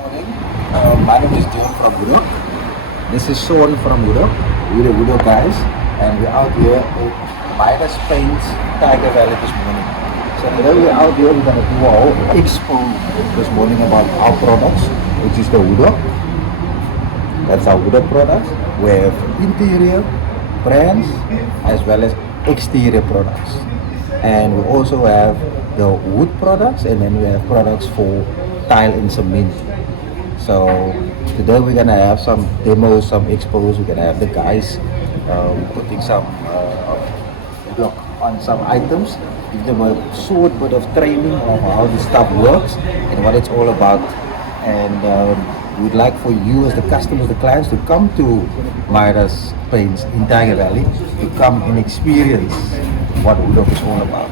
morning. My name is John from Woodoc. This is Sean from Woodoc. We're the Woodoc guys, and we're out here at Midas Paints Tygervalley this morning. So today we're out here, we're gonna do our expo this morning about our products, which is the Woodoc. That's our Woodoc products. We have interior brands as well as exterior products. And we also have the wood products, and then we have products for tile and cement. So today we're gonna have some demos, some expos. We're gonna have the guys putting some look on some items, give them a short bit of training of how the stuff works and what it's all about. And we'd like for you as the customers, the clients, to come to Midas Paints in Tygervalley to come and experience what Woodoc is all about.